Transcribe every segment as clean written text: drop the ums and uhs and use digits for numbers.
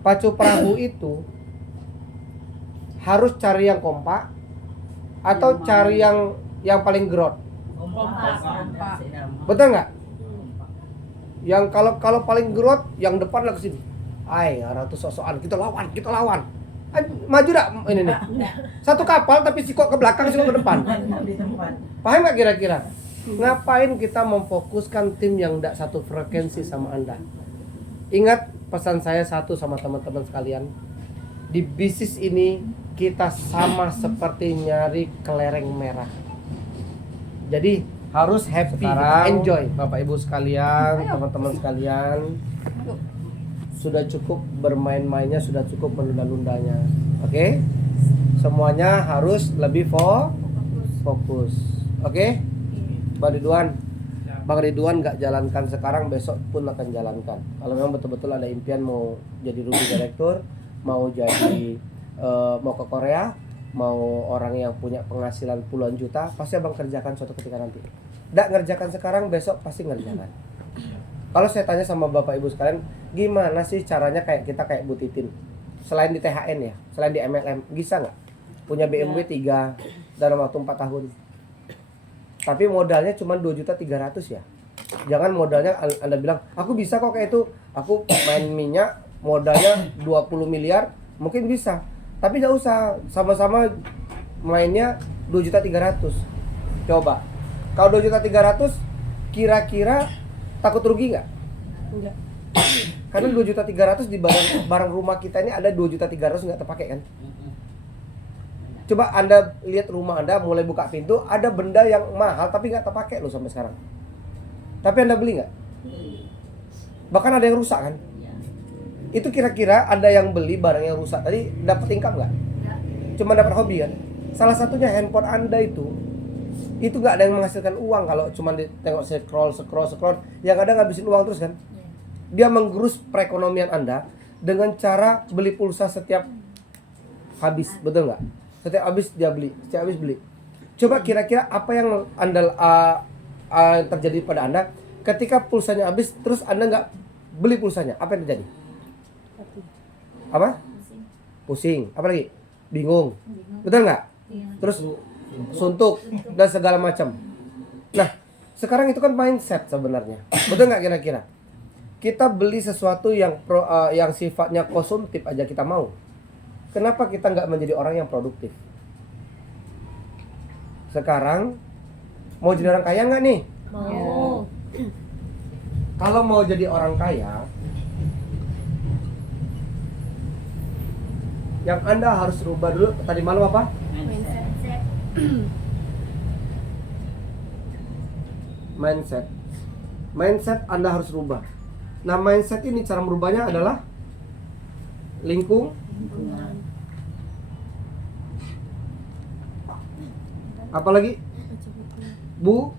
pacu perahu itu harus cari yang kompak atau cari yang paling gerot? Kompak. Betul nggak? Yang kalau paling gerot yang depan lah ke sini. Ay, ratus sosokan kita lawan. Maju dak ini nih. Satu kapal tapi si kok ke belakang si kok ke depan. Paham nggak kira-kira? Ngapain kita memfokuskan tim yang tidak satu frekuensi sama Anda? Ingat pesan saya satu sama teman-teman sekalian. Di bisnis ini kita sama seperti nyari kelereng merah. Jadi harus happy, sekarang, enjoy. Bapak Ibu sekalian, teman-teman sekalian, sudah cukup bermain-mainnya, sudah cukup menunda-lundanya. Oke? Semuanya harus lebih fokus. Oke? Bang Ridwan nggak jalankan sekarang, besok pun akan jalankan. Kalau memang betul-betul ada impian mau jadi Ruby Director, mau ke Korea, mau orang yang punya penghasilan puluhan juta, pasti abang kerjakan suatu ketika nanti. Nggak ngerjakan sekarang, besok pasti ngerjakan. Kalau saya tanya sama Bapak Ibu sekalian, gimana sih caranya kayak Bu Titin? Selain di THN ya, selain di MLM, bisa nggak? Punya BMW 3 dalam waktu 4 tahun. Tapi modalnya cuma 2.300.000 ya. Jangan modalnya Anda bilang, aku bisa kok kayak itu. Aku main minyak, modalnya 20 miliar, mungkin bisa. Tapi nggak usah, sama-sama mainnya 2.300.000. Coba, kalau 2.300.000, kira-kira takut rugi nggak? Enggak. Karena 2.300.000 di barang rumah kita ini ada 2.300.000 nggak terpakai kan? Coba Anda lihat rumah Anda, mulai buka pintu, ada benda yang mahal tapi nggak terpakai loh sampai sekarang. Tapi Anda beli nggak? Bahkan ada yang rusak kan? Itu kira-kira ada yang beli barang yang rusak tadi dapat income nggak? Cuma dapat hobi kan? Salah satunya handphone Anda itu nggak ada yang menghasilkan uang kalau cuma ditengok scroll, yang ada ngabisin uang terus kan? Dia menggerus perekonomian Anda dengan cara beli pulsa setiap habis, betul nggak? Setiap habis dia beli, setiap habis beli. Coba kira-kira apa yang Anda terjadi pada Anda ketika pulsanya habis terus Anda nggak beli pulsanya, apa yang terjadi? Apa? Pusing. Apa lagi? Bingung. Betul nggak? Terus suntuk dan segala macam. Nah, sekarang itu kan mindset sebenarnya. Betul nggak kira-kira? Kita beli sesuatu yang sifatnya konsumtif aja kita mau. Kenapa kita nggak menjadi orang yang produktif? Sekarang mau jadi orang kaya nggak nih? Mau. Kalau mau jadi orang kaya, yang Anda harus rubah dulu. Tadi malam apa? Mindset Anda harus rubah. Nah, mindset ini cara merubahnya adalah lingkungan. Apalagi? Bu?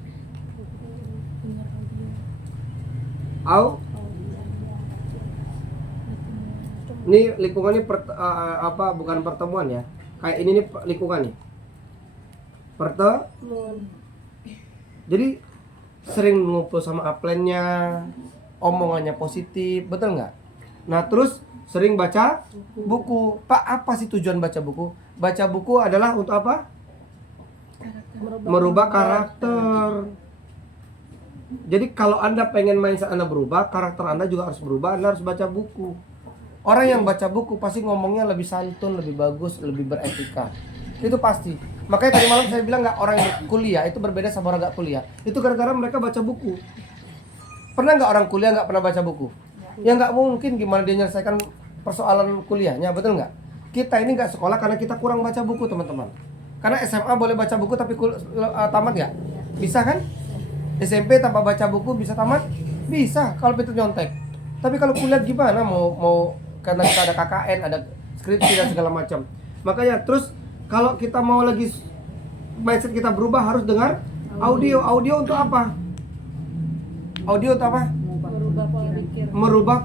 Ini lingkungannya bukan pertemuan ya. Kayak ini nih lingkungan nih. Jadi sering ngumpul sama upline-nya, omongannya positif, betul nggak? Nah, terus sering baca buku. Pak, apa sih tujuan baca buku? Baca buku adalah untuk apa? Merubah karakter. Jadi kalau Anda pengen mindset Anda berubah, karakter Anda juga harus berubah. Anda harus baca buku. Orang yang baca buku pasti ngomongnya lebih santun, lebih bagus, lebih beretika. Itu pasti. Makanya tadi malam saya bilang nggak, orang yang kuliah itu berbeda sama orang nggak kuliah. Itu gara-gara mereka baca buku. Pernah nggak orang kuliah nggak pernah baca buku? Ya nggak mungkin, gimana dia menyelesaikan persoalan kuliahnya, betul nggak? Kita ini nggak sekolah karena kita kurang baca buku, teman-teman. Karena SMA boleh baca buku tapi tamat nggak? Bisa kan? SMP tanpa baca buku bisa tamat? Bisa, kalau pintu nyontek. Tapi kalau kuliah gimana? Mau karena kita ada KKN, ada skripsi dan segala macam. Makanya terus kalau kita mau lagi mindset kita berubah harus dengar audio. Audio untuk apa? Audio untuk apa? Merubah pola pikir. Merubah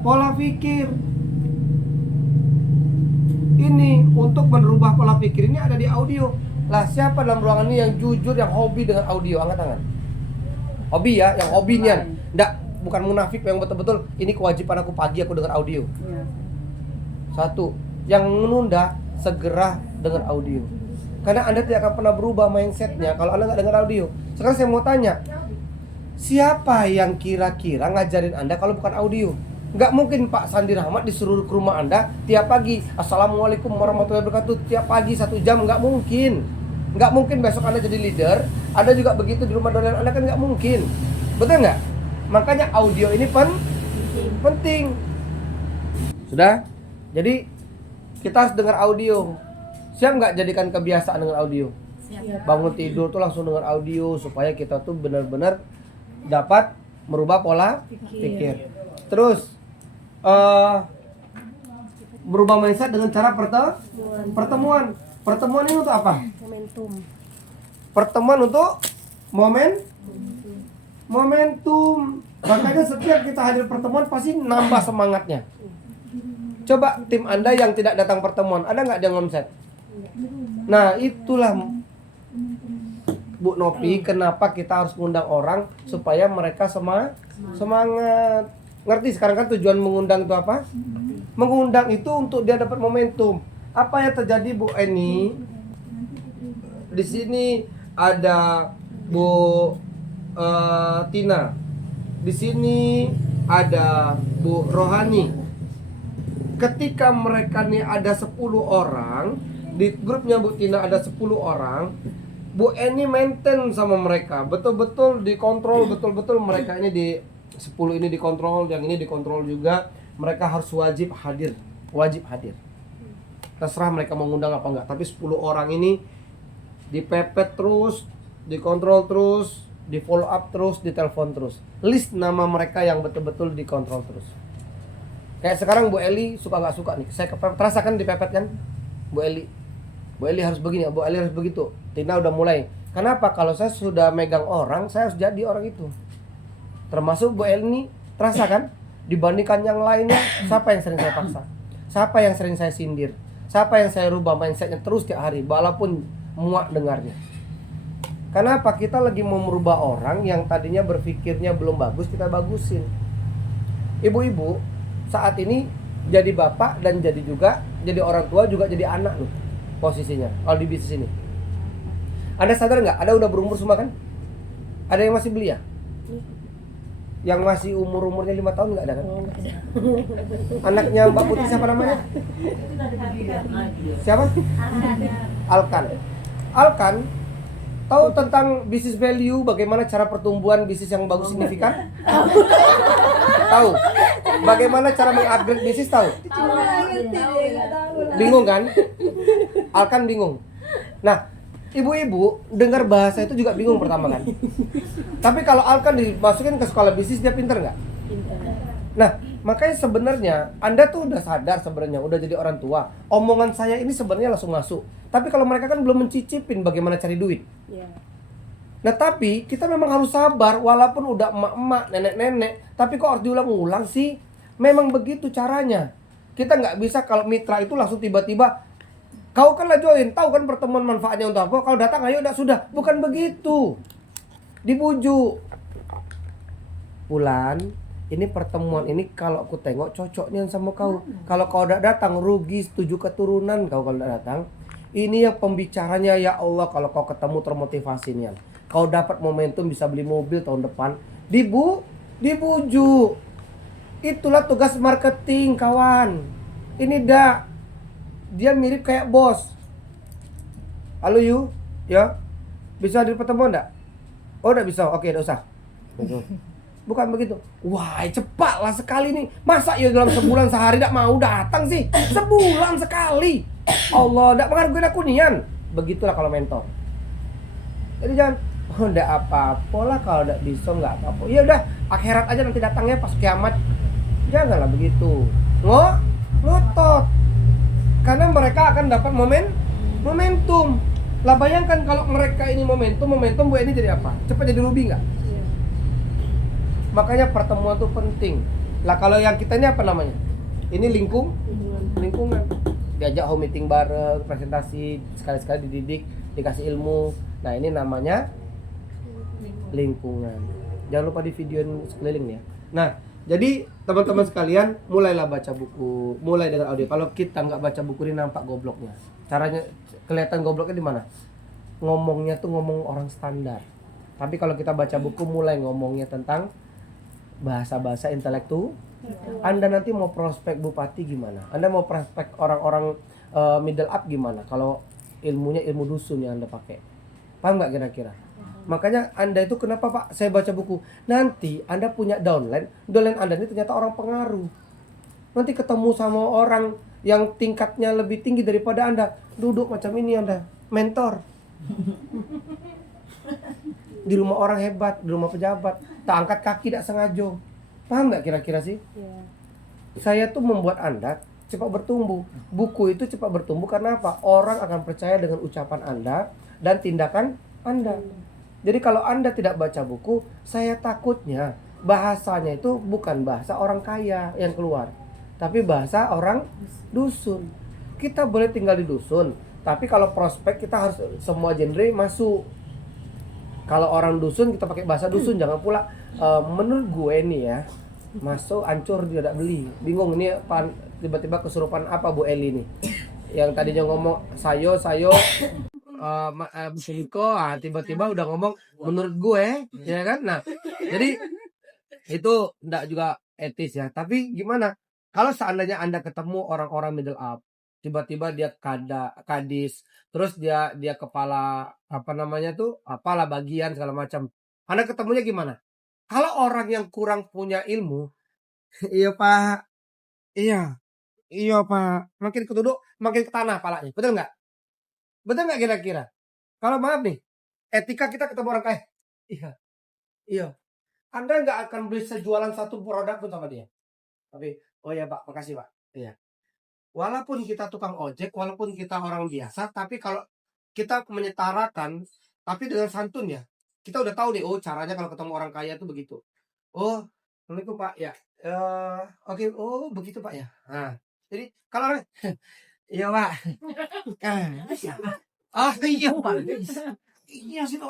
pola pikir. Ini untuk merubah pola pikir ini ada di audio. Lah, siapa dalam ruangan ini yang jujur, yang hobi dengan audio? Angkat tangan. Hobi ya, yang hobi nian. Nggak, bukan munafik, yang betul-betul ini kewajiban aku pagi aku dengar audio. Iya. Satu, yang menunda segera dengar audio. Karena Anda tidak akan pernah berubah mindsetnya kalau Anda nggak dengar audio. Sekarang saya mau tanya, siapa yang kira-kira ngajarin Anda kalau bukan audio? Nggak mungkin Pak Sandi Rahmat disuruh ke rumah Anda tiap pagi, Assalamualaukum warahmatullahi wabarakatuh, tiap pagi 1 jam, nggak mungkin. Nggak mungkin besok Anda jadi leader, Anda juga begitu di rumah dosen Anda, kan nggak mungkin. Betul nggak? Makanya audio ini penting. Sudah? Jadi kita harus dengar audio. Siap nggak jadikan kebiasaan dengar audio? Siap. Bangun tidur tuh langsung dengar audio supaya kita tuh benar-benar dapat merubah pola pikir. Terus berubah mindset dengan cara pertemuan. Pertemuan ini untuk apa? Momentum. Pertemuan untuk momentum. Makanya setiap kita hadir pertemuan pasti nambah semangatnya. Coba tim Anda yang tidak datang pertemuan, ada nggak yang omset? Nah itulah Bu Nopi, kenapa kita harus mengundang orang supaya mereka semangat. Ngerti sekarang kan tujuan mengundang itu apa? Mengundang itu untuk dia dapat momentum. Apa yang terjadi Bu Eni? Di sini ada Bu Tina. Di sini ada Bu Rohani. Ketika mereka nih ada 10 orang, di grupnya Bu Tina ada 10 orang, Bu Eni maintain sama mereka, betul-betul dikontrol, betul-betul mereka ini di 10 ini dikontrol, yang ini dikontrol juga. Mereka harus wajib hadir. Terserah mereka mau ngundang apa enggak, tapi 10 orang ini dipepet terus, dikontrol terus, di follow up terus, ditelepon terus. List nama mereka yang betul-betul dikontrol terus. Kayak sekarang Bu Eli suka nggak suka nih, saya terasa kan dipepet kan, Bu Eli harus begini, Bu Eli harus begitu. Tina udah mulai. Kenapa? Kalau saya sudah megang orang, saya harus jadi orang itu. Termasuk Bu Eli nih, terasa kan? Dibandingkan yang lainnya, siapa yang sering saya paksa? Siapa yang sering saya sindir? Siapa yang saya rubah mindsetnya terus tiap hari, walaupun muak dengarnya? Kenapa? Kita lagi mau merubah orang yang tadinya berpikirnya belum bagus, kita bagusin. Ibu-ibu saat ini jadi bapak dan jadi orang tua juga jadi anak loh posisinya kalau di bisnis ini. Anda sadar nggak? Ada udah berumur semua kan? Ada yang masih belia? Yang masih umurnya 5 tahun nggak ada kan? Anaknya Mbak Putih siapa namanya? Siapa? Alkan. Tahu tentang business value, bagaimana cara pertumbuhan bisnis yang bagus signifikan? Tahu? Bagaimana cara mengupgrade bisnis, tahu? Bingung kan? Alkan bingung. Nah, ibu-ibu dengar bahasa itu juga bingung pertama kan. Tapi kalau Alkan dimasukin ke sekolah bisnis, dia pinter nggak? Nah, makanya sebenarnya Anda tuh udah sadar sebenarnya, udah jadi orang tua. Omongan saya ini sebenarnya langsung masuk. Tapi kalau mereka kan belum mencicipin bagaimana cari duit. Ya. Nah, tapi kita memang harus sabar walaupun udah emak-emak, nenek-nenek. Tapi kok harus diulang-ulang sih? Memang begitu caranya. Kita nggak bisa kalau mitra itu langsung tiba-tiba, kau kan lah join, tahu kan pertemuan manfaatnya untuk apa? Kau datang, ayo udah sudah. Bukan begitu. Dibujuk. Bulan, ini pertemuan ini kalau aku tengok cocoknya sama kau. Kalau kau udah datang, rugi 7 keturunan kau kalau udah datang. Ini yang pembicaranya, ya Allah, kalau kau ketemu termotivasinya. Kau dapat momentum bisa beli mobil tahun depan. Dibujuk. Itulah tugas marketing, kawan. Ini dia mirip kayak bos. Halo Yu, ya. Bisa hadir pertemuan enggak? Oh, enggak bisa. Oke, enggak usah. Bukan begitu. Wah, cepatlah sekali nih. Masa ya dalam sebulan sehari enggak mau datang sih? Sebulan sekali. Allah, enggak menghargai aku nian. Begitulah kalau mentor. Jadi jangan, oh enggak apa-apa lah kalau enggak bisa, enggak apa-apa. Ya udah, akhirat aja nanti datangnya pas kiamat. Janganlah begitu. Ngotot. Karena mereka akan dapat momentum. Lah bayangkan kalau mereka ini momentum Bu ini jadi apa? Cepat jadi ruby enggak? Ya. Makanya pertemuan itu penting. Lah kalau yang kita ini apa namanya? Ini lingkungan. Diajak home meeting bareng, presentasi, sekali-sekali dididik, dikasih ilmu. Nah, ini namanya lingkungan. Jangan lupa di videoin sekeliling ya. Nah, jadi teman-teman sekalian, mulailah baca buku, mulai dengan audio. Kalau kita nggak baca buku ini nampak gobloknya. Caranya kelihatan gobloknya di mana? Ngomongnya tuh ngomong orang standar. Tapi kalau kita baca buku, mulai ngomongnya tentang bahasa-bahasa intelektual. Anda nanti mau prospek bupati gimana? Anda mau prospek orang-orang middle up gimana? Kalau ilmunya ilmu dusun yang Anda pakai. Paham nggak kira-kira? Makanya Anda itu kenapa Pak saya baca buku? Nanti Anda punya downline Anda ini ternyata orang pengaruh. Nanti ketemu sama orang yang tingkatnya lebih tinggi daripada Anda, duduk macam ini Anda, mentor. Di rumah orang hebat, di rumah pejabat, tak angkat kaki tak sengaja. Paham nggak kira-kira sih? Iya. Saya tuh membuat Anda cepat bertumbuh. Buku itu cepat bertumbuh karena apa? Orang akan percaya dengan ucapan Anda dan tindakan Anda. Jadi kalau Anda tidak baca buku, saya takutnya bahasanya itu bukan bahasa orang kaya yang keluar, tapi bahasa orang dusun. Kita boleh tinggal di dusun, tapi kalau prospek kita harus semua genre masuk. Kalau orang dusun kita pakai bahasa dusun, jangan pula menurut gue nih ya, masuk hancur dia tidak beli. Bingung ini tiba-tiba kesurupan apa Bu Eli nih? Yang tadinya ngomong sayo Busiliko, tiba-tiba udah ngomong menurut gue, ya kan? Nah, jadi itu enggak juga etis ya. Tapi gimana? Kalau seandainya Anda ketemu orang-orang middle up, tiba-tiba dia kadis, terus dia kepala apa namanya tuh, apalah bagian segala macam. Anda ketemunya gimana? Kalau orang yang kurang punya ilmu, iya Pak, iya Pak, makin ketuduk, makin ke tanah palanya, betul nggak? Betul nggak kira-kira? Kalau maaf nih, etika kita ketemu orang kaya. Iya. Anda nggak akan beli sejualan satu produk pun sama dia. Tapi, oh ya Pak, makasih Pak. Iya. Walaupun kita tukang ojek, walaupun kita orang biasa, tapi kalau kita menyetarakan, tapi dengan santun ya. Kita udah tahu nih, oh caranya kalau ketemu orang kaya tuh begitu. Oh, Assalamualaikum Pak. Ya. Oke, oh begitu Pak ya. Nah, jadi kalau iya Pak. Iya Pak. Iya situ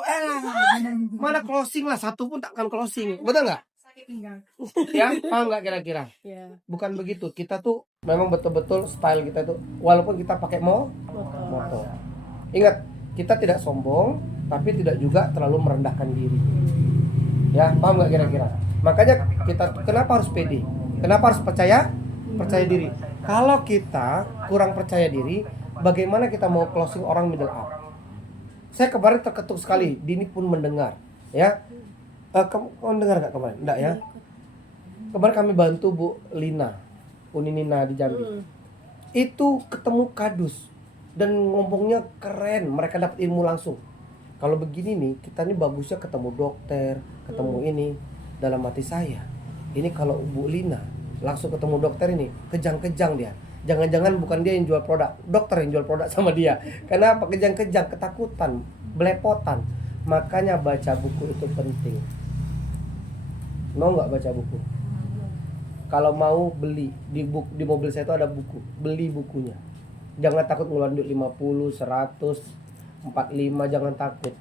mana closing lah, satu pun takkan closing, betul nggak? Ya, paham nggak kira-kira? Iya. Bukan begitu, kita tuh memang betul-betul style kita tuh, walaupun kita pakai motor. Ingat, kita tidak sombong, tapi tidak juga terlalu merendahkan diri. Ya, paham nggak kira-kira? Makanya kita kenapa harus pede? Kenapa harus percaya diri? Kalau kita kurang percaya diri, bagaimana kita mau closing orang middle up? Saya kemarin terketuk sekali, Dini pun mendengar, ya. Kamu dengar nggak kemarin? Enggak ya? Kemarin kami bantu Bu Lina, Uninina di Jambi. Itu ketemu kadus dan ngomongnya keren, mereka dapat ilmu langsung. Kalau begini nih, kita nih bagusnya ketemu dokter, ketemu ini. Dalam hati saya, ini kalau Bu Lina langsung ketemu dokter ini, kejang-kejang dia. Jangan-jangan bukan dia yang jual produk, dokter yang jual produk sama dia. Karena apa? Kejang-kejang, ketakutan, belepotan. Makanya baca buku itu penting. Mau nggak baca buku? Kalau mau beli di mobil saya itu ada buku, beli bukunya. Jangan takut ngeluarin duit 50, 100, 45, jangan takut.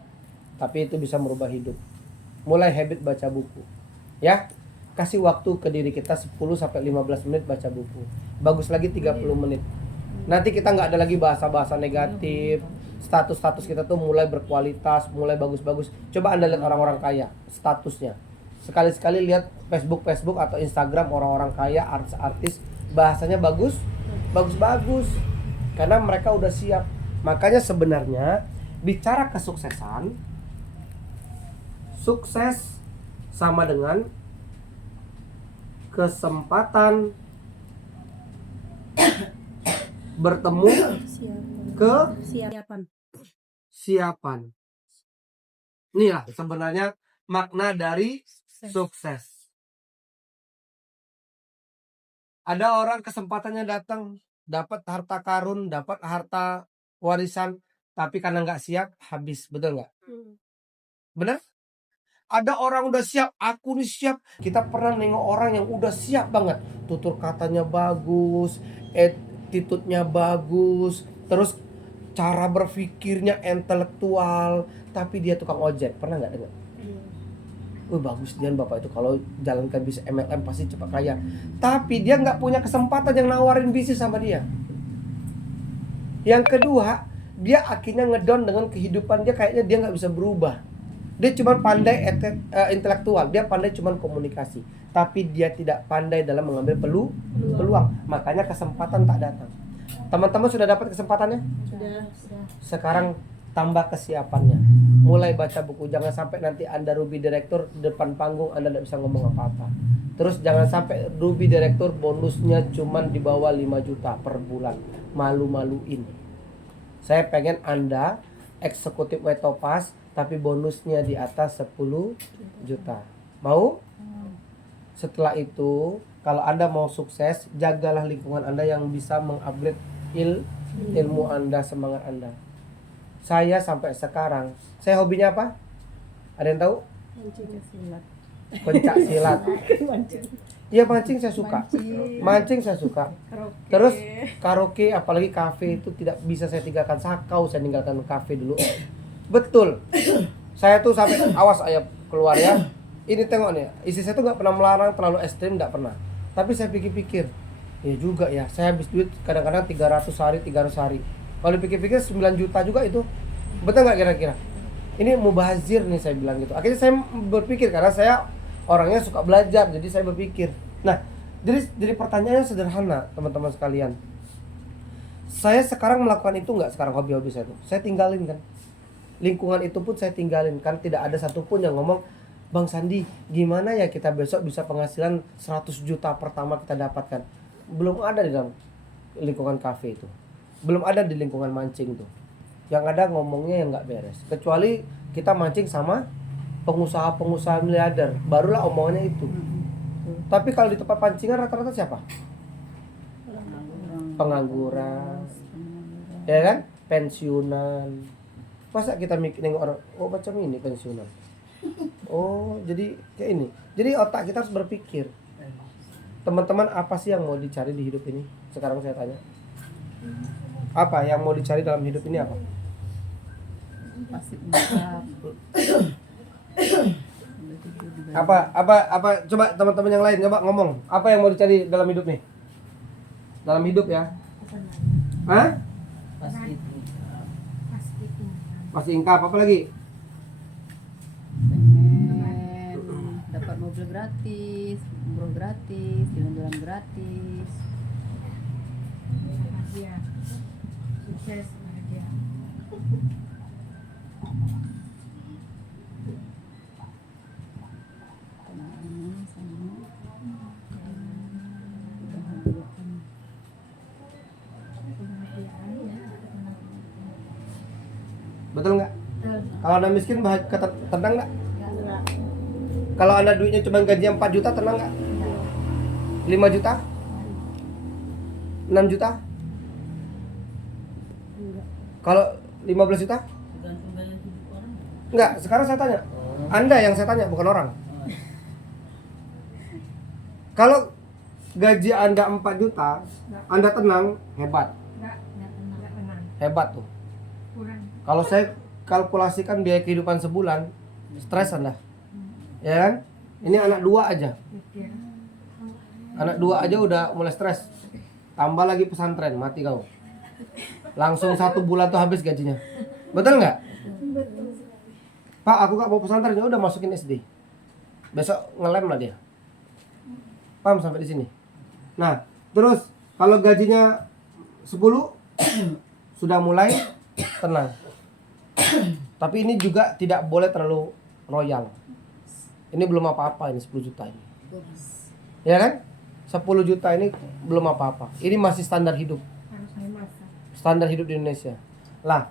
Tapi itu bisa merubah hidup. Mulai habit baca buku. Ya. Kasih waktu ke diri kita 10 sampai 15 menit baca buku. Bagus lagi 30 menit. Nanti kita nggak ada lagi bahasa-bahasa negatif. Status-status kita tuh mulai berkualitas, mulai bagus-bagus. Coba Anda lihat orang-orang kaya, statusnya. Sekali-sekali lihat Facebook atau Instagram orang-orang kaya, artis-artis, bahasanya bagus-bagus. Karena mereka udah siap. Makanya sebenarnya bicara kesuksesan, sukses sama dengan kesempatan bertemu siapan. Inilah sebenarnya makna dari sukses. Ada orang kesempatannya datang, dapat harta karun, dapat harta warisan, tapi karena nggak siap, habis. Betul nggak? Bener? Ada orang udah siap, aku nih siap. Kita pernah nengok orang yang udah siap banget. Tutur katanya bagus, attitude-nya bagus, terus cara berpikirnya intelektual, tapi dia tukang ojek. Pernah nggak dengar? wih bagus Dian bapak itu kalau jalankan bisnis MLM pasti cepat kaya. Tapi dia nggak punya kesempatan yang nawarin bisnis sama dia. Yang kedua, dia akhirnya ngedon dengan kehidupan dia, kayaknya dia nggak bisa berubah. Dia cuma pandai intelektual, dia pandai cuma komunikasi, tapi dia tidak pandai dalam mengambil peluang. Makanya kesempatan tak datang. Teman-teman sudah dapat kesempatannya? Sudah. Sekarang tambah kesiapannya. Mulai baca buku, jangan sampai nanti Anda Ruby Direktur depan panggung Anda tidak bisa ngomong apa-apa. Terus jangan sampai Ruby Direktur bonusnya cuma di bawah 5 juta per bulan. Malu-maluin. Saya pengen Anda eksekutif Wetopas tapi bonusnya di atas 10 juta. Mau? Setelah itu, kalau Anda mau sukses, jagalah lingkungan Anda yang bisa mengupgrade ilmu Anda, semangat Anda. Saya sampai sekarang, saya hobinya apa? Ada yang tahu? Pencak silat. Iya, mancing saya suka. Mancing saya suka. Terus karaoke, apalagi kafe itu tidak bisa saya tinggalkan. Sakau saya tinggalkan kafe dulu. Betul. Saya tuh sampai awas ayah keluar ya. Ini tengok nih, istri saya tuh nggak pernah melarang terlalu ekstrim, nggak pernah. Tapi saya pikir-pikir, ya juga ya. Saya habis duit kadang-kadang 300 hari. Kalau dipikir-pikir 9 juta juga itu. Betul nggak kira-kira? Ini mubazir nih saya bilang gitu. Akhirnya saya berpikir karena saya orangnya suka belajar, jadi saya berpikir. Nah, jadi pertanyaannya sederhana, teman-teman sekalian. Saya sekarang melakukan itu nggak sekarang hobi-hobi saya tuh? Saya tinggalin kan. Lingkungan itu pun saya tinggalin kan, tidak ada satupun yang ngomong, Bang Sandi, gimana ya kita besok bisa penghasilan 100 juta pertama kita dapatkan. Belum ada di dalam lingkungan kafe itu. Belum ada di lingkungan mancing tuh. Yang ada ngomongnya yang nggak beres. Kecuali kita mancing sama pengusaha-pengusaha miliarder, barulah omongannya itu. Tapi kalau di tempat pancingan rata-rata siapa? Pengangguran. Ya kan? Pensiunan. Masa kita mikir nengok orang, oh macam ini pensiunan. Oh, jadi kayak ini. Jadi otak kita harus berpikir. Teman-teman, apa sih yang mau dicari di hidup ini? Sekarang saya tanya. Apa yang mau dicari dalam hidup ini apa? Pasti income. Apa coba teman-teman yang lain coba ngomong. Apa yang mau dicari dalam hidup nih? Dalam hidup ya? Hah? Pasti income, apa lagi? Pengen dapat mobil gratis, umroh gratis, jalan-jalan gratis. Bahagia. Sukses bahagia. Tenang sama Betul nggak? Kalau anda miskin tenang nggak? Enggak. Kalau anda duitnya cuma gajinya 4 juta tenang nggak? 5 juta? 6 juta? Enggak. Kalau 15 juta? Enggak, sekarang saya tanya. Anda yang saya tanya, bukan orang. Kalau gaji Anda 4 juta, Anda tenang, hebat. Enggak tenang. Hebat tuh. Kurang. Kalau saya kalkulasikan biaya kehidupan sebulan, stres Anda. Ya kan? Ini anak 2 aja. Mikir. Anak 2 aja udah mulai stres. Tambah lagi pesantren, mati kau. Langsung 1 bulan tuh habis gajinya. Betul nggak? Pak, aku gak mau pesantren, ya udah masukin SD. Besok ngelem lah dia. Paham sampai di sini? Nah, terus kalau gajinya 10 sudah mulai tenang. Tapi ini juga tidak boleh terlalu royal. Ini belum apa-apa, ini 10 juta ini. Ya kan? 10 juta ini belum apa-apa. Ini masih standar hidup. Harus masak. Standar hidup di Indonesia. Lah,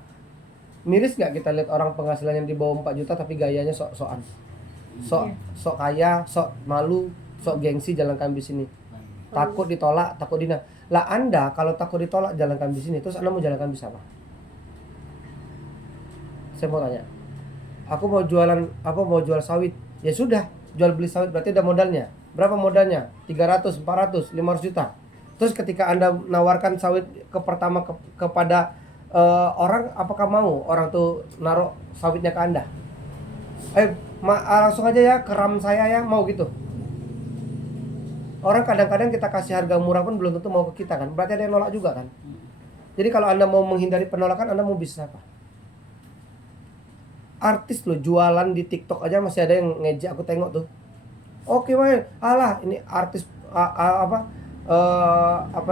miris gak kita lihat orang penghasilan yang di bawah 4 juta tapi gayanya sok-sokan. Sok kaya, sok malu, sok gengsi jalankan bis ini. Takut ditolak, takut dina. Lah Anda kalau takut ditolak jalankan bis ini, terus Anda mau jalankan bis apa? Saya mau tanya. Aku mau jualan mau jual sawit. Ya sudah, jual beli sawit berarti ada modalnya. Berapa modalnya? 300, 400, 500 juta. Terus ketika Anda menawarkan sawit kepada orang, apakah mau orang tuh naruh sawitnya ke Anda? Langsung aja ya ke RAM saya ya, mau gitu. Orang kadang-kadang kita kasih harga murah pun belum tentu mau ke kita kan. Berarti ada yang nolak juga kan. Jadi kalau Anda mau menghindari penolakan, Anda mau bisnis apa? Artis loh jualan di TikTok aja masih ada yang ngejek, aku tengok tuh. Oke, Wei, alah ini artis apa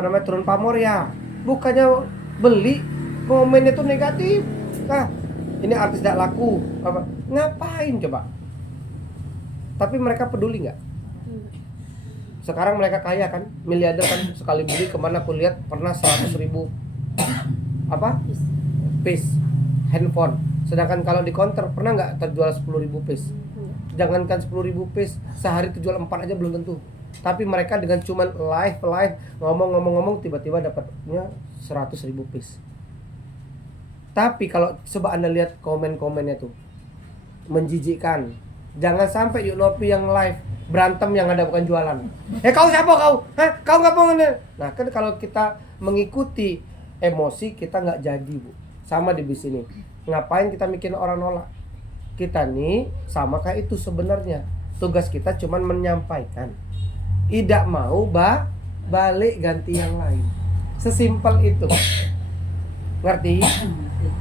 namanya turun pamor ya. Bukannya beli, komennya tuh negatif. Nah, ini artis tidak laku. Apa? Ngapain coba? Tapi mereka peduli nggak? Sekarang mereka kaya kan, miliarder kan, sekali beli kemana aku lihat pernah 100.000 piece handphone. Sedangkan kalau di counter pernah nggak terjual 10.000 piece? Jangankan 10.000 piece, sehari terjual 4 aja belum tentu. Tapi mereka dengan cuman live ngomong tiba-tiba dapatnya 100.000 piece. Tapi kalau coba Anda lihat komen-komennya tuh menjijikkan. Jangan sampai Yunopi yang live berantem yang ada bukan jualan. Kau siapa kau? Kau nggak mau? Nah kan kalau kita mengikuti emosi kita nggak jadi, Bu. Sama di bis ini. Ngapain kita bikin orang nolak? Kita nih sama kayak itu sebenarnya. Tugas kita cuman menyampaikan. Tidak mau balik ganti yang lain. Sesimpel itu. Ngerti?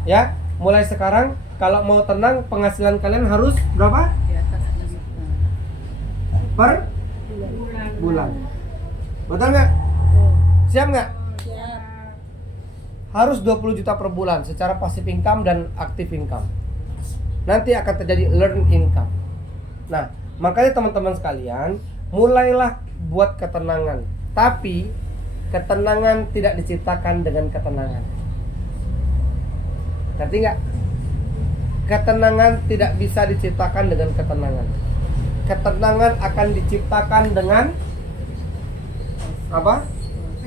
Ya, mulai sekarang kalau mau tenang penghasilan kalian harus berapa? Di atas 2 juta. Per bulan. Betul nggak? Siap nggak? Siap. Harus 20 juta per bulan secara passive income dan active income. Nanti akan terjadi learn income. Nah, makanya teman-teman sekalian, mulailah buat ketenangan. Tapi ketenangan tidak diciptakan dengan ketenangan. Ngerti nggak? Ketenangan tidak bisa diciptakan dengan ketenangan. Ketenangan akan diciptakan dengan apa?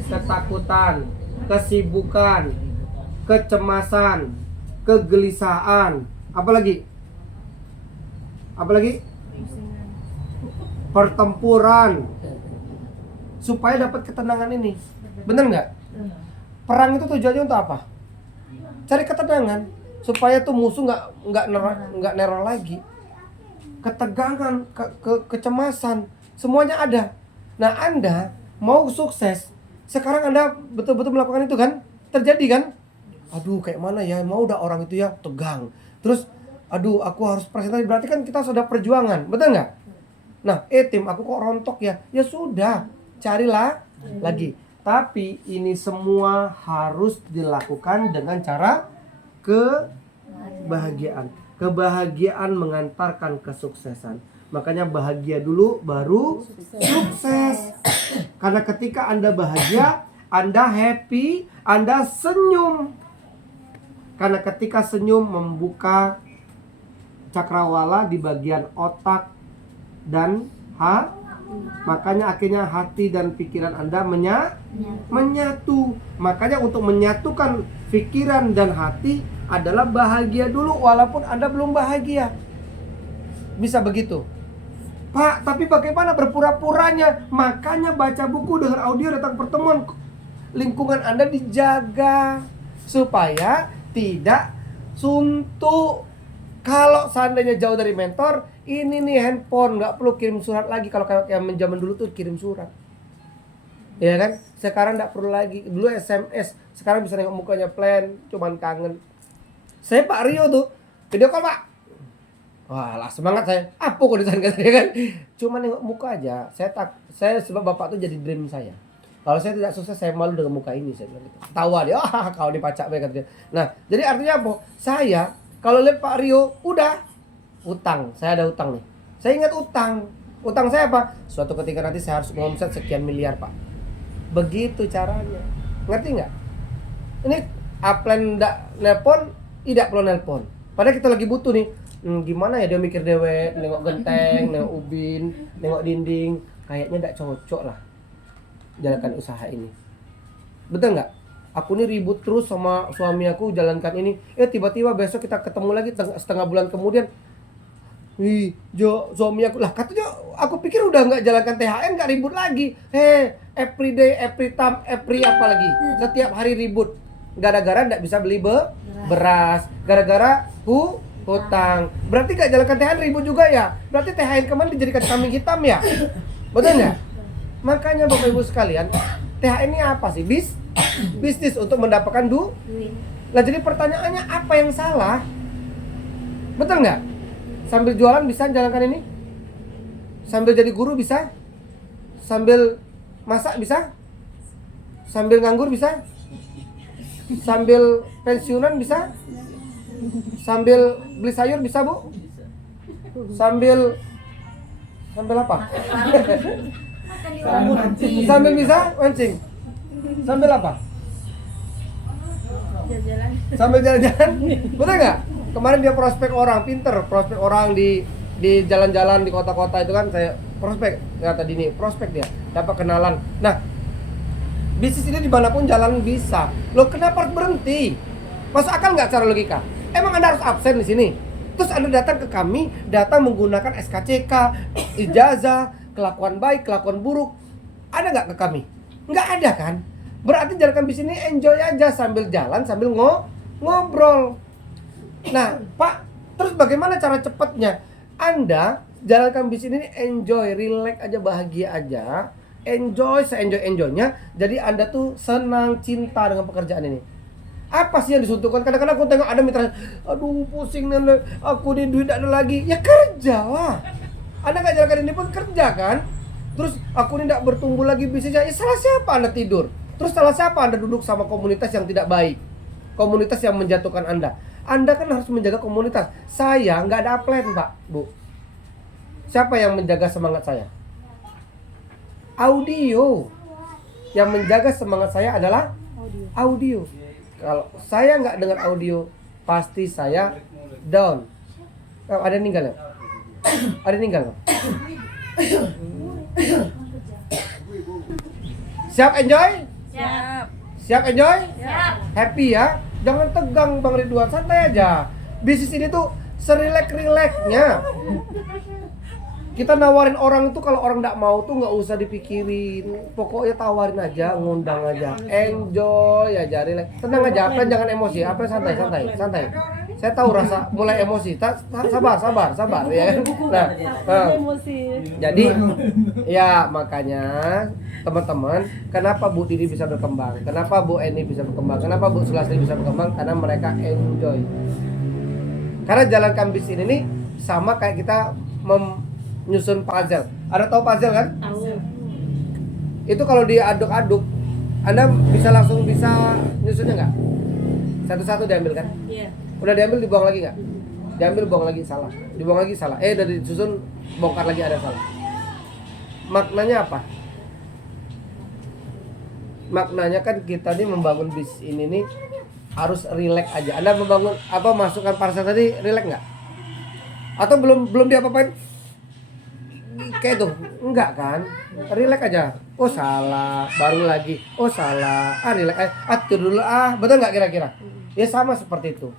Ketakutan, kesibukan, kecemasan, kegelisahan, apalagi pertempuran supaya dapat ketenangan ini. Bener nggak? Perang itu tujuannya untuk apa? Cari ketenangan supaya tuh musuh nggak neror lagi. Ketegangan, kecemasan, semuanya ada. Nah, Anda mau sukses, sekarang Anda betul-betul melakukan itu kan? Terjadi kan? Aduh, kayak mana ya? Mau udah orang itu ya tegang. Terus, aduh, aku harus presentasi. Berarti kan kita sudah perjuangan, betul nggak? Nah, tim, aku kok rontok ya? Ya sudah, carilah lagi. Tapi ini semua harus dilakukan dengan cara kebahagiaan. Kebahagiaan mengantarkan kesuksesan. Makanya bahagia dulu baru sukses. Karena ketika Anda bahagia, Anda happy, Anda senyum. Karena ketika senyum membuka cakrawala di bagian otak dan makanya akhirnya hati dan pikiran Anda menyatu. Makanya untuk menyatukan pikiran dan hati adalah bahagia dulu walaupun Anda belum bahagia. Bisa begitu. Pak, tapi bagaimana berpura-puranya? Makanya baca buku, dengar audio, datang pertemuan. Lingkungan Anda dijaga supaya tidak suntuk. Kalau seandainya jauh dari mentor, ini nih handphone, nggak perlu kirim surat lagi. Kalau kayak zaman dulu tuh kirim surat, ya kan? Sekarang nggak perlu lagi. Dulu SMS, sekarang bisa nengok mukanya plan, cuman kangen. Saya Pak Rio tuh video call Pak. Wah lah semangat saya. Apa kok disangka saya kan? Cuma nengok muka aja. Saya sebab Bapak tuh jadi dream saya. Kalau saya tidak sukses saya malu dengan muka ini, saya bilang gitu. Tawa dia, kau dipacak baik katanya. Nah, jadi artinya apa? Saya kalau lihat Pak Rio, udah utang. Saya ada utang nih. Saya ingat utang. Utang saya apa? Suatu ketika nanti saya harus ngomset sekian miliar, Pak. Begitu caranya. Ngerti nggak? Ini upline ndak nelpon, tidak perlu nelpon. Padahal kita lagi butuh nih. Gimana ya dia mikir dewe, nengok genteng, nengok ubin, nengok dinding. Kayaknya ndak cocok lah jalankan usaha ini. Betul nggak? Aku ini ribut terus sama suami aku jalankan ini. Tiba-tiba besok kita ketemu lagi setengah bulan kemudian. Suami aku lah katanya aku pikir udah nggak jalankan THM nggak ribut lagi. Every day, every time, every apa lagi? Setiap hari ribut. Gara-gara nggak bisa beli beras. Gara-gara Hutang. Berarti gak jalankan THR ribut juga ya? Berarti THR kemarin dijadikan kambing hitam ya? Betul nggak? Makanya Bapak Ibu sekalian, THR ini apa sih? Bisnis untuk mendapatkan duit. Lah jadi pertanyaannya apa yang salah? Betul nggak? Sambil jualan bisa jalankan ini? Sambil jadi guru bisa? Sambil masak bisa? Sambil nganggur bisa? Sambil pensiunan bisa? Sambil beli sayur bisa, Bu? Sambil apa? Makan di warung mancing. Sambil bisa mancing? Sambil apa? Jalan-jalan. Sambil jalan-jalan? Betul nggak? Kemarin dia prospek orang, pinter prospek orang di jalan-jalan di kota-kota itu kan, saya prospek nggak tadi nih, prospek dia dapat kenalan. Nah, bisnis ini dimanapun jalan bisa. Loh, kenapa harus berhenti? Masuk akal nggak cara logika? Emang Anda harus absen di sini? Terus Anda datang ke kami, datang menggunakan SKCK, ijazah, kelakuan baik, kelakuan buruk. Ada nggak ke kami? Nggak ada kan? Berarti jalankan bisnis ini enjoy aja sambil jalan, sambil ngobrol. Nah, Pak, terus bagaimana cara cepatnya? Anda jalankan bisnis ini enjoy, relax aja, bahagia aja. Enjoy, se-enjoy-enjoynya. Jadi Anda tuh senang, cinta dengan pekerjaan ini. Apa sih yang disuntukkan? Kadang-kadang aku tengok ada mitra, aduh pusing nih, aku nih duit ada lagi. Ya kerjalah. Anda nggak jalankan ini pun kerja kan? Terus aku nih nggak bertumbuh lagi bisnisnya. Ya salah siapa Anda tidur? Terus salah siapa Anda duduk sama komunitas yang tidak baik? Komunitas yang menjatuhkan Anda. Anda kan harus menjaga komunitas. Saya nggak ada plan, Pak, Bu. Siapa yang menjaga semangat saya? Audio. Yang menjaga semangat saya adalah audio. Kalau saya nggak dengar audio, pasti saya down. Oh, ada yang meninggal ya? Ada yang meninggal? Siap enjoy? Siap. Siap enjoy? Siap. Happy ya? Jangan tegang Bang Ridwan, santai aja. Bisnis ini tuh serilek-rileknya. Kita nawarin orang itu, kalau orang nggak mau tuh nggak usah dipikirin. Pokoknya tawarin aja, ngundang aja, enjoy aja, relax, tenang aja. Apa jangan emosi, apa santai. Saya tahu rasa mulai emosi. Sabar ya. Nah, jadi ya makanya teman-teman, kenapa Bu Didi bisa berkembang? Kenapa Bu Eni bisa berkembang? Kenapa Bu Sulasri bisa berkembang? Karena mereka enjoy. Karena jalankan bisnis ini sama kayak kita nyusun puzzle. Ada tahu puzzle kan? Tahu. Itu kalau diaduk-aduk, Anda langsung bisa nyusunnya nggak? Satu-satu diambil kan? Iya. Udah diambil dibuang lagi nggak? Diambil buang lagi salah. Dibuang lagi salah. Udah disusun bongkar lagi ada salah. Maknanya apa? Maknanya kan kita nih membangun bisnis ini nih harus relax aja. Anda membangun masukkan parcel tadi relax nggak? Atau belum diapa-apain? Kayak tuh, enggak kan? Relax aja. Oh salah, baru lagi. Oh salah. Relax. Tidur dulu. Betul nggak kira-kira? Ya sama seperti itu.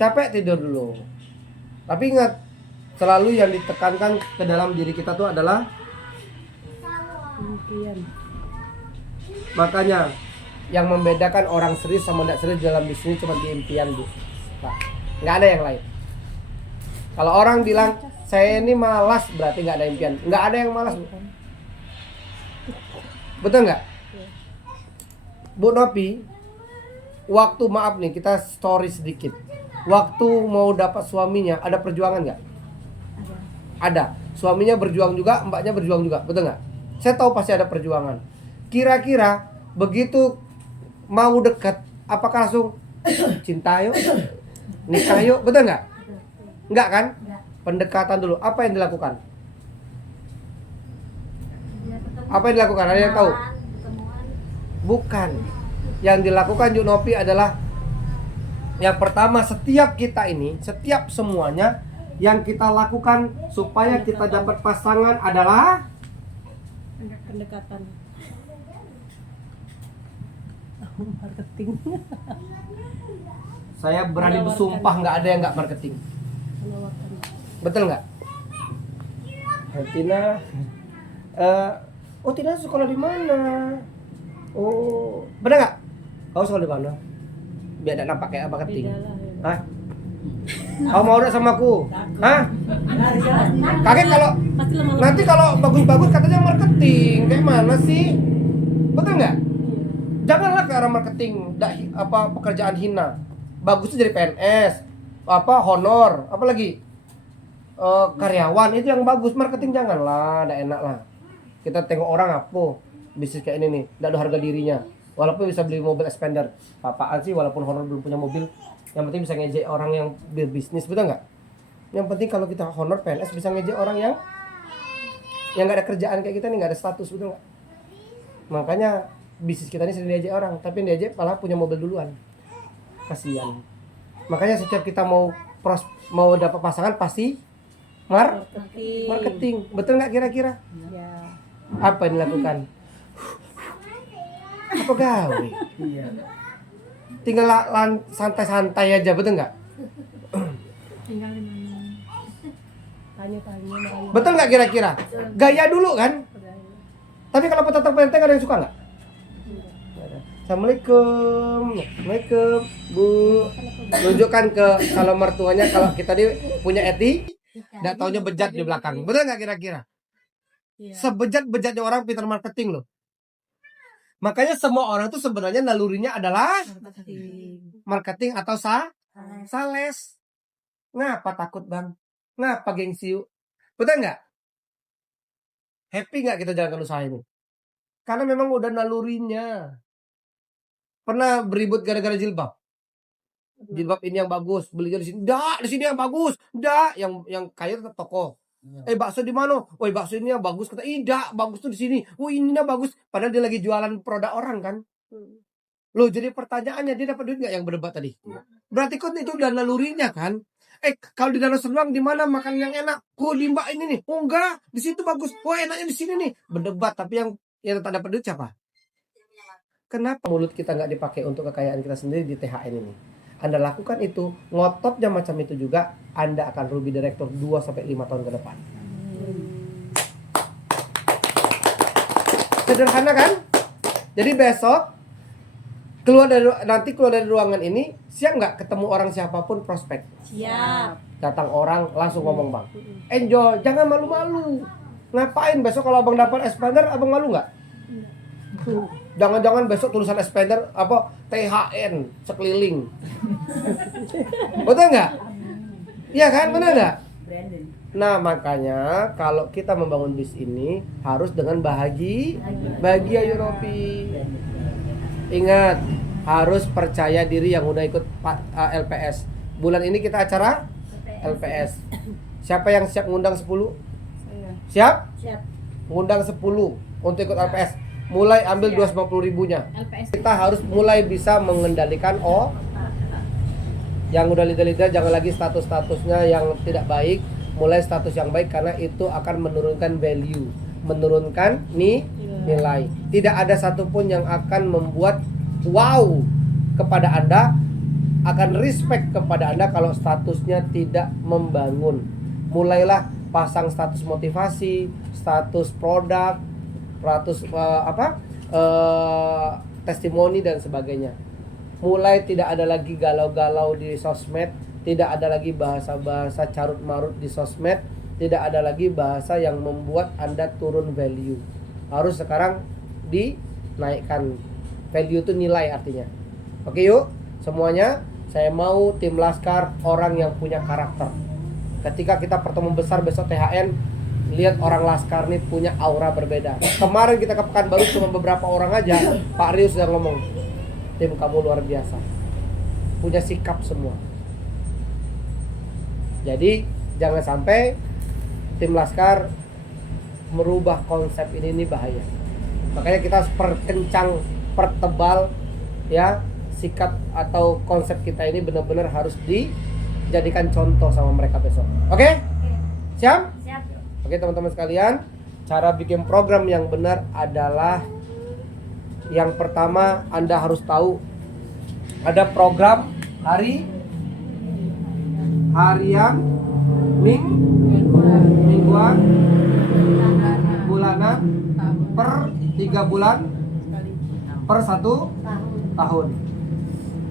Capek tidur dulu. Tapi ingat, selalu yang ditekankan ke dalam diri kita tuh adalah impian. Makanya yang membedakan orang serius sama tidak serius dalam bisnis cuma di impian, Bu. Nah, nggak ada yang lain. Kalau orang bilang saya ini malas, berarti nggak ada impian. Nggak ada yang malas, Bu. Betul nggak? Bu Nopi, waktu maaf nih kita story sedikit. Waktu mau dapat suaminya ada perjuangan nggak? Ada. Suaminya berjuang juga, mbaknya berjuang juga, betul nggak? Saya tahu pasti ada perjuangan. Kira-kira begitu mau dekat, apakah langsung cinta yuk, nikah yuk, betul nggak? Nggak kan? Pendekatan dulu. Apa yang dilakukan? Apa yang dilakukan? Ada yang tahu? Bukan. Yang dilakukan Juk Nopi adalah yang pertama, setiap kita ini, setiap semuanya yang kita lakukan supaya kita dapat pasangan adalah Pendekatan. Marketing. saya berani bersumpah nggak ada yang nggak marketing. Betul nggak? Tina, Tina sekolah di mana? Oh, benar nggak? Kau sekolah di mana? Biar tidak nampak kayak marketing. Hah? Kamu mau udah sama aku? Hah? Kakek kalau Pasti lama-lama. nanti kalau bagus-bagus katanya marketing, kayak mana sih? Betul nggak? Janganlah ke arah marketing, pekerjaan hina. Bagusnya jadi PNS, honor, apa lagi? Karyawan itu yang bagus. Marketing janganlah, nggak enak lah. Kita tengok orang apa bisnis kayak ini nih, nggak ada harga dirinya. Walaupun bisa beli mobil expander, apaan sih? Walaupun honor belum punya mobil, yang penting bisa ngejek orang yang berbisnis, betul nggak? Yang penting kalau kita honor PNS bisa ngejek orang yang nggak ada kerjaan kayak kita nih, nggak ada status, betul nggak? Makanya bisnis kita ini sering diajak orang, tapi yang diajak malah punya mobil duluan. Kasihan. Makanya setiap kita mau dapat pasangan pasti marketing. Betul nggak kira-kira? Ya. Apa yang dilakukan? Apa gawe? Iya. Tinggal santai-santai aja, betul nggak? Tinggal di mana? Tanya-tanya makanya. Betul nggak kira-kira? Gaya dulu kan? Tapi kalau petatang penteng ada yang suka nggak? Nggak ada. Assalamualaikum, Bu. Tunjukkan ke kalau mertuanya kalau kita punya etik, nggak taunya bejat di belakang. Betul nggak kira-kira? Iya. Sebejat-bejatnya orang pintar marketing loh. Makanya semua orang tuh sebenarnya nalurinya adalah marketing atau sales. Ngapa takut bang? Ngapa gengsi yuk? Betul nggak? Happy nggak kita jalankan usaha ini? Karena memang udah nalurinya. Pernah beribut gara-gara jilbab? Jilbab ini yang bagus, belinya di sini. Dah, di sini yang bagus. Dah, yang kaya tetap toko. Bakso di mana? Woi, bakso ini yang bagus. Kata, dah, bagus tuh di sini. Oh, ini yang bagus. Padahal dia lagi jualan produk orang kan. Loh, jadi pertanyaannya dia dapat duit nggak yang berdebat tadi? Berarti kan itu udah nalurinya kan? Kalau di Danau Serdang di mana makan yang enak? Oh, di Mbak ini nih. Oh, enggak, di situ bagus. Oh, enaknya di sini nih. Berdebat, tapi yang tak dapat duit siapa? Kenapa mulut kita nggak dipakai untuk kekayaan kita sendiri di THN ini? Anda lakukan itu, ngototnya macam itu juga, Anda akan rugi direktur 2-5 tahun ke depan. Sederhana kan? Jadi besok keluar dari ruangan ini, siap nggak ketemu orang siapapun prospek? Siap. Datang orang langsung ngomong bang, enjoy, jangan malu-malu. Ngapain besok kalau abang dapat expander, abang malu nggak? Jangan-jangan besok tulisan expander THN sekeliling. Betul nggak? Iya kan, benar nggak? Nah makanya kalau kita membangun bis ini harus dengan bahagia Europi. Ingat, harus percaya diri yang udah ikut LPS. Bulan ini kita acara LPS. Siapa yang siap ngundang 10? Siap? Siap. Ngundang 10 untuk ikut LPS. Mulai ambil 250 ribunya. LPS. Kita harus mulai bisa mengendalikan yang udah leader-leader, jangan lagi status-statusnya yang tidak baik, mulai status yang baik, karena itu akan menurunkan value, menurunkan nilai. Tidak ada satupun yang akan membuat wow kepada Anda, akan respect kepada Anda kalau statusnya tidak membangun. Mulailah pasang status motivasi, status produk, status testimoni dan sebagainya. Mulai tidak ada lagi galau-galau di sosmed, tidak ada lagi bahasa-bahasa carut-marut di sosmed, tidak ada lagi bahasa yang membuat Anda turun value. Harus sekarang dinaikkan. Value itu nilai artinya. Oke yuk, semuanya saya mau tim Laskar orang yang punya karakter. Ketika kita pertemuan besar besok THN, lihat orang Laskar nih punya aura berbeda. Kemarin kita ke Pekanbaru cuma beberapa orang aja, Pak Rio sudah ngomong, tim kamu luar biasa, punya sikap semua. Jadi jangan sampai tim Laskar merubah konsep ini bahaya. Makanya kita harus perkencang, pertebal ya sikap atau konsep kita ini benar-benar harus dijadikan contoh sama mereka besok. Oke? Siap? Siap. Oke teman-teman sekalian, cara bikin program yang benar adalah yang pertama Anda harus tahu ada program harian, mingguan, bulanan, per 3 bulan, per 1 tahun.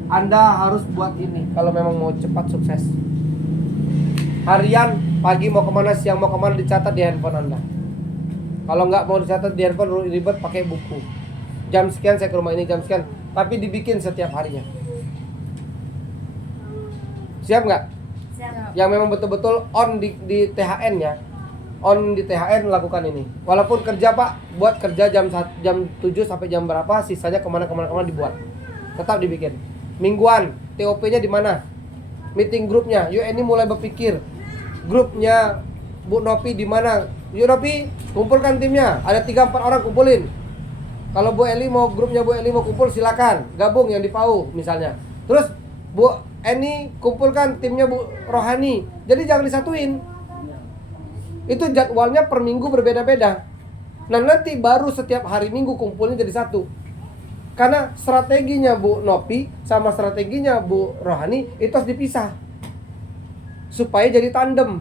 Anda harus buat ini kalau memang mau cepat sukses. harian, pagi mau kemana, siang mau kemana, dicatat di handphone Anda. Kalau nggak mau dicatat di handphone, ribet, pakai buku. Jam sekian saya ke rumah ini, jam sekian. Tapi dibikin setiap harinya. Siap nggak? Siap. Yang memang betul-betul on di THN ya. On di THN lakukan ini. Walaupun kerja Pak, buat kerja jam 7 sampai jam berapa, sisanya kemana dibuat. Tetap dibikin. Mingguan, TOP-nya di mana? Meeting grupnya. Yuk ini mulai berpikir. Grupnya Bu Nopi di mana? Yuk Nopi, kumpulkan timnya. Ada 3-4 orang kumpulin. Kalau Bu Eli mau grupnya Bu Eli mau kumpul silakan. Gabung yang di PAU misalnya. Terus Bu Eni kumpulkan timnya Bu Rohani. Jadi jangan disatuin. Itu jadwalnya per minggu berbeda-beda. Nah nanti baru setiap hari Minggu kumpulnya jadi satu. Karena strateginya Bu Nopi sama strateginya Bu Rohani itu harus dipisah. Supaya jadi tandem.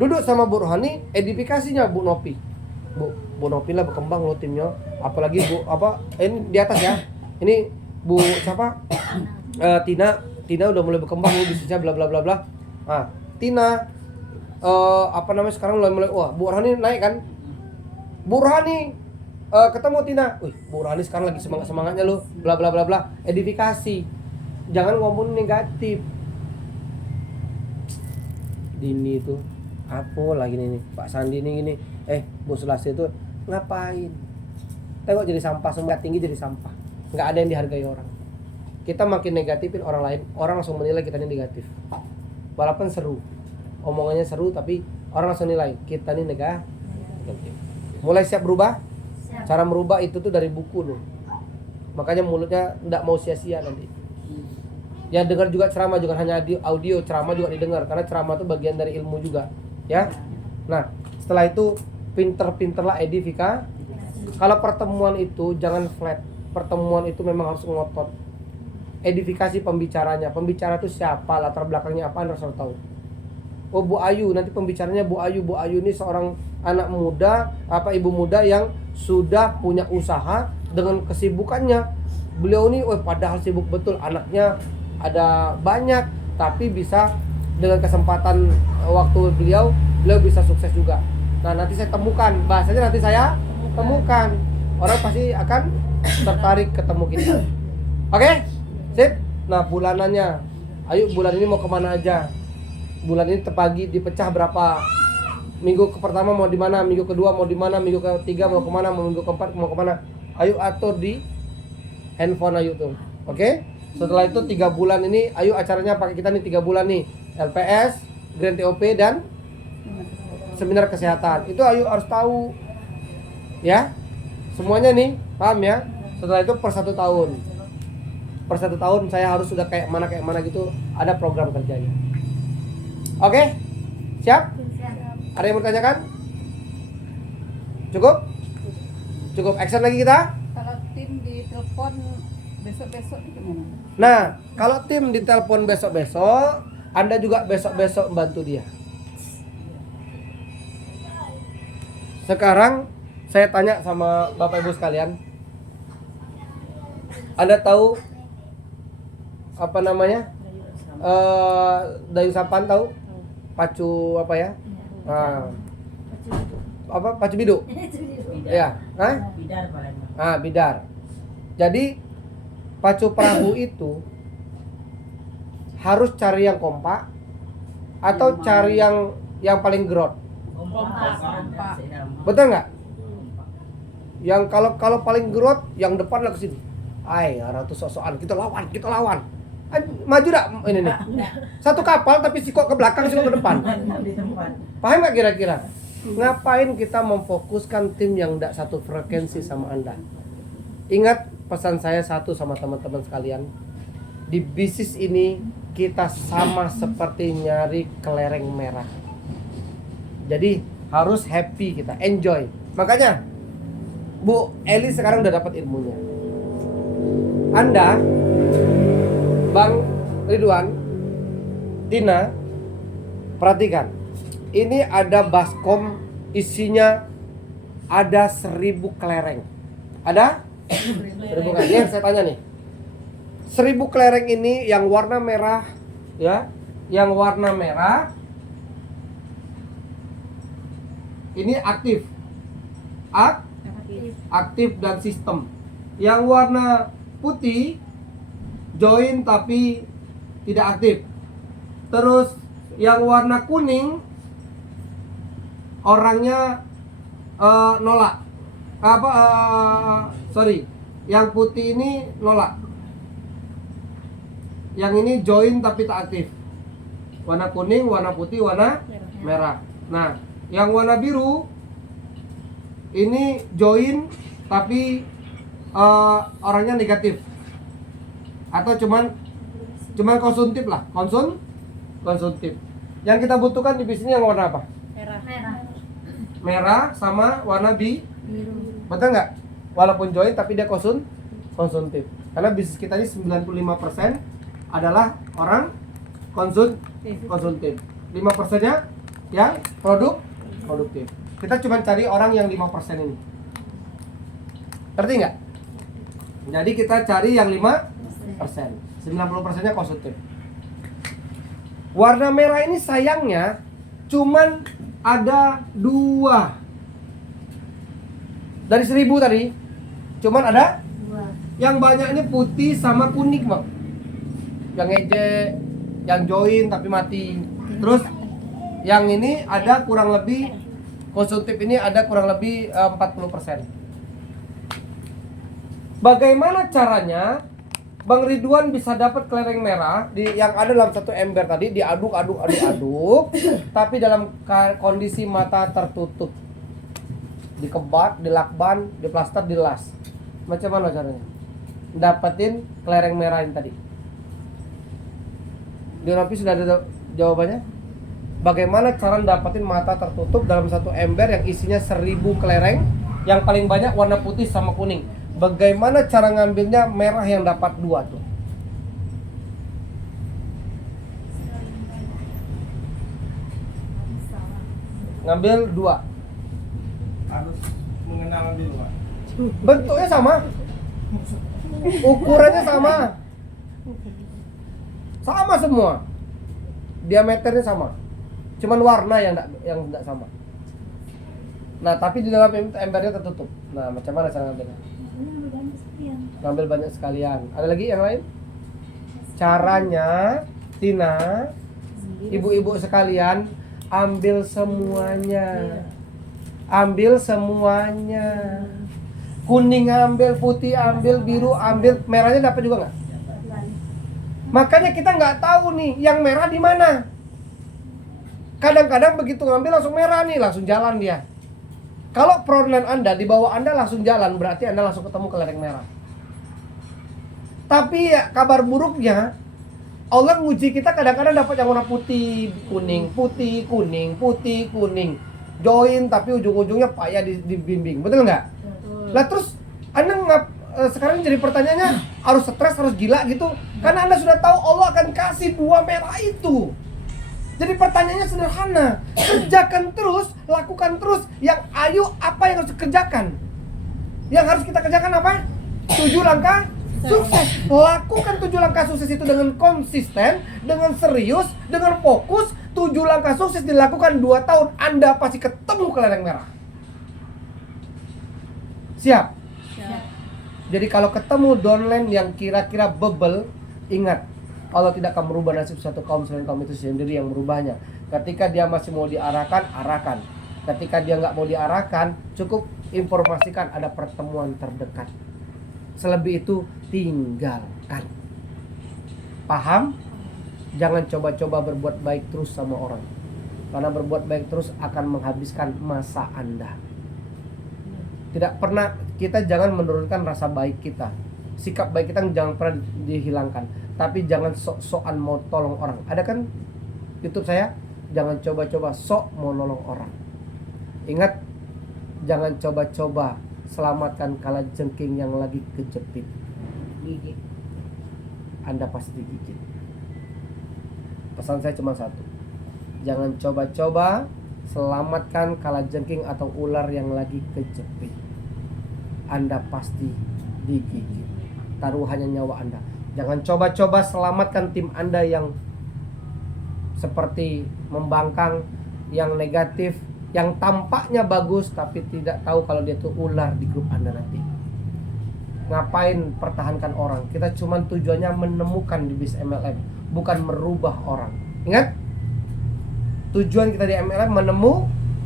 Duduk sama Bu Rohani, edifikasinya Bu Nopi. Bu Nopi lah berkembang loh timnya. Apalagi Bu ini di atas ya. Ini Bu siapa? Tina udah mulai berkembang bisnisnya bla bla bla bla. Nah, Tina sekarang mulai wah, Bu Rohani naik kan? Bu Rohani ketemu Tina. Wih, Bu Rohani sekarang lagi semangat-semangatnya lo, bla bla bla bla. Edifikasi. Jangan ngomong negatif. Dini itu apa lagi nih Pak Sandi ini gini. Bu Sulastri itu ngapain? Tengok jadi sampah, semua tinggi jadi sampah. Nggak ada yang dihargai orang. Kita makin negatifin orang lain, orang langsung menilai kita ini negatif. Walaupun seru, omongannya seru, tapi orang langsung nilai kita ini negatif. Mulai siap berubah? Siap. Cara merubah itu tuh dari buku loh. Makanya mulutnya nggak mau sia-sia nanti. Ya dengar juga ceramah, juga hanya audio, ceramah juga didengar. Karena ceramah itu bagian dari ilmu juga. Ya. Nah setelah itu pinter-pinterlah edifikasi. Kalau pertemuan itu jangan flat. Pertemuan itu memang harus ngotot. Edifikasi pembicaranya. Pembicara itu siapa, latar belakangnya apa, Anda harus tahu. Oh Bu Ayu, nanti pembicaranya Bu Ayu. Bu Ayu ini seorang anak muda, ibu muda yang sudah punya usaha dengan kesibukannya. Beliau ini, padahal sibuk betul, anaknya ada banyak, tapi bisa dengan kesempatan waktu beliau bisa sukses juga. Nah nanti saya temukan, bahasanya nanti saya temukan. Orang pasti akan tertarik ketemu kita. Oke? Sip? Nah bulanannya, ayo bulan ini mau kemana aja? Bulan ini terbagi dipecah berapa? Minggu pertama mau di mana? Minggu kedua mau di mana? Minggu ketiga mau kemana? Minggu keempat mau kemana? Ayo atur di handphone ayo tuh. Oke? Setelah itu 3 bulan ini, ayo acaranya pakai kita nih 3 bulan nih. LPS, Grand TOP dan seminar kesehatan. Itu ayo harus tahu. Ya? Semuanya nih, paham ya? Setelah itu per 1 tahun. Per 1 tahun saya harus sudah kayak mana gitu, ada program kerjanya. Oke? Siap? Ada yang bertanyakan? Cukup? Cukup action lagi kita? Kalau tim ditelepon besok-besok gimana? Nah, kalau tim ditelepon besok-besok, Anda juga besok-besok bantu dia. Sekarang saya tanya sama Bapak Ibu sekalian. Anda tahu apa namanya? Dayu Sapan tahu? Pacu apa ya? Nah, pacu biduk? Ya, Bidar. Bidar. Jadi pacu perahu itu harus cari yang kompak atau cari yang paling gerot? Kompak. Betul nggak? Yang kalau paling gerot yang depan lah ke sini. Ratus sosokan kita lawan. Maju dak ini nih. Satu kapal tapi sikok ke belakang, sikok ke depan. Paham nggak kira-kira? Ngapain kita memfokuskan tim yang tidak satu frekuensi sama Anda? Ingat pesan saya satu sama teman-teman sekalian. Di bisnis ini kita sama seperti nyari kelereng merah. Jadi harus happy kita, enjoy. Makanya Bu Eli sekarang udah dapat ilmunya. Anda, Bang Ridwan, Tina, perhatikan. Ini ada baskom, isinya ada 1000 kelereng. Ada? 1000 kelereng. Yang saya tanya nih. 1000 kelereng ini yang warna merah, ya, yang warna merah ini aktif. Aktif. Aktif dan sistem. Yang warna putih join tapi tidak aktif. Terus yang warna kuning orangnya nolak. Sorry. Yang putih ini nolak. Yang ini join tapi tak aktif. Warna kuning, warna putih, warna merah. Nah, yang warna biru ini join tapi orangnya negatif. Atau cuman konsumtif lah, konsumtif. Yang kita butuhkan di bisnis yang warna apa? Merah sama warna Biru. betul nggak? Walaupun join tapi dia konsumtif. Karena bisnis kita ini 95% adalah orang konsumtif. 5%-nya yang produktif. Kita cuma cari orang yang 5% ini. Ngerti nggak? Jadi kita cari yang 5%. 90%-nya konsumtif. Warna merah ini sayangnya cuman ada 2 dari 1000 tadi. Cuman ada 2. Yang banyak ini putih sama kuning, Bang. Yang ngejek, yang join tapi mati. Terus yang ini ada kurang lebih konsumtif ini ada kurang lebih 40%. Bagaimana caranya Bang Ridwan bisa dapat kelereng merah yang ada dalam satu ember tadi, diaduk, tapi dalam kondisi mata tertutup, dikebat, dilakban, diplaster, dilas. Macam mana caranya dapetin kelereng merah ini tadi? Di Nopi sudah ada jawabannya. Bagaimana cara dapetin mata tertutup dalam satu ember yang isinya 1000 kelereng, yang paling banyak warna putih sama kuning? Bagaimana cara ngambilnya merah yang dapat 2 tuh? Ngambil 2. Harus mengenal dulu, Pak. Bentuknya sama, ukurannya sama, sama semua, diameternya sama, cuman warna yang enggak sama. Nah, tapi di dalam embernya tertutup. Nah, macam mana cara ngambilnya? Ngambil banyak sekalian. Ada lagi yang lain? Caranya, Tina, ibu-ibu sekalian, ambil semuanya. Ambil semuanya. Kuning ambil, putih ambil, biru ambil, merahnya dapat juga nggak? Makanya kita nggak tahu nih yang merah di mana. Kadang-kadang begitu ngambil langsung merah nih, langsung jalan dia. Kalau frontline Anda, di bawah Anda langsung jalan, berarti Anda langsung ketemu kelereng merah. Tapi ya, kabar buruknya, Allah nguji kita kadang-kadang dapat yang warna putih, kuning, putih, kuning, putih, kuning. Join tapi ujung-ujungnya payah dibimbing, betul nggak? Lah terus Anda sekarang jadi pertanyaannya, harus stres, harus gila gitu? Karena Anda sudah tahu Allah akan kasih 2 merah itu. Jadi pertanyaannya sederhana, kerjakan terus, lakukan terus. Yang ayo apa yang harus dikerjakan? Yang harus kita kerjakan apa? 7 langkah sukses. Lakukan 7 langkah sukses itu dengan konsisten, dengan serius, dengan fokus. 7 langkah sukses dilakukan 2 tahun, Anda pasti ketemu kelereng merah. Siap? Siap. Jadi kalau ketemu downline yang kira-kira bebel, ingat, Allah tidak akan merubah nasib satu kaum selain kaum itu sendiri yang merubahnya. Ketika dia masih mau diarahkan, arahkan. Ketika dia nggak mau diarahkan, cukup informasikan ada pertemuan terdekat. Selebih itu tinggalkan. Paham? Jangan coba-coba berbuat baik terus sama orang. Karena berbuat baik terus akan menghabiskan masa Anda. Tidak pernah, kita jangan menurunkan rasa baik kita. Sikap baik kita jangan pernah dihilangkan. Tapi jangan sok-sokan mau tolong orang. Ada kan YouTube saya? Jangan coba-coba sok mau nolong orang. Ingat, jangan coba-coba selamatkan kalajengking yang lagi kejepit. Gigit. Anda pasti digigit. Pesan saya cuma satu. Jangan coba-coba selamatkan kalajengking atau ular yang lagi kejepit. Anda pasti digigit. Taruhannya nyawa Anda. Jangan coba-coba selamatkan tim Anda yang seperti membangkang, yang negatif, yang tampaknya bagus tapi tidak tahu kalau dia tuh ular di grup Anda nanti. Ngapain pertahankan orang? Kita cuma tujuannya menemukan di bis MLM, bukan merubah orang. Ingat? Tujuan kita di MLM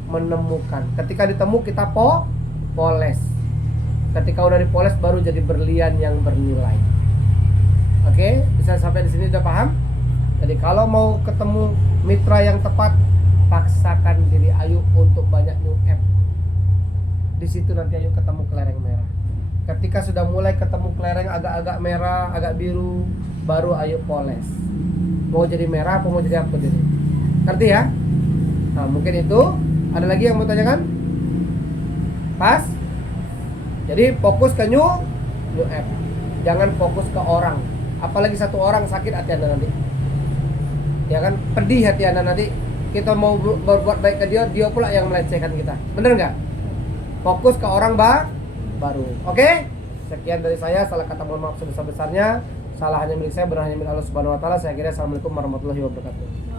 menemukan. Ketika ditemu kita poles. Ketika udah dipoles baru jadi berlian yang bernilai. Oke, bisa sampai di sini udah paham? Jadi kalau mau ketemu mitra yang tepat, paksakan diri Ayu untuk banyak new app. Di situ nanti Ayu ketemu kelereng merah. Ketika sudah mulai ketemu kelereng agak-agak merah, agak biru, baru Ayu poles. Mau jadi merah apa mau jadi apa jadi? Ngerti ya? Nah, mungkin itu. Ada lagi yang mau tanyakan? Pas? Jadi fokus ke new app. Jangan fokus ke orang. Apalagi satu orang sakit hati Anda nanti. Ya kan? Pedih hati Anda nanti. Kita mau berbuat baik ke dia, dia pula yang melecehkan kita. Bener nggak? Fokus ke orang baru. Oke? Sekian dari saya. Salah kata mohon maaf sebesar-besarnya. Salah hanya milik saya, benar hanya milik Allah Subhanahu wa taala. Saya kira assalamualaikum warahmatullahi wabarakatuh.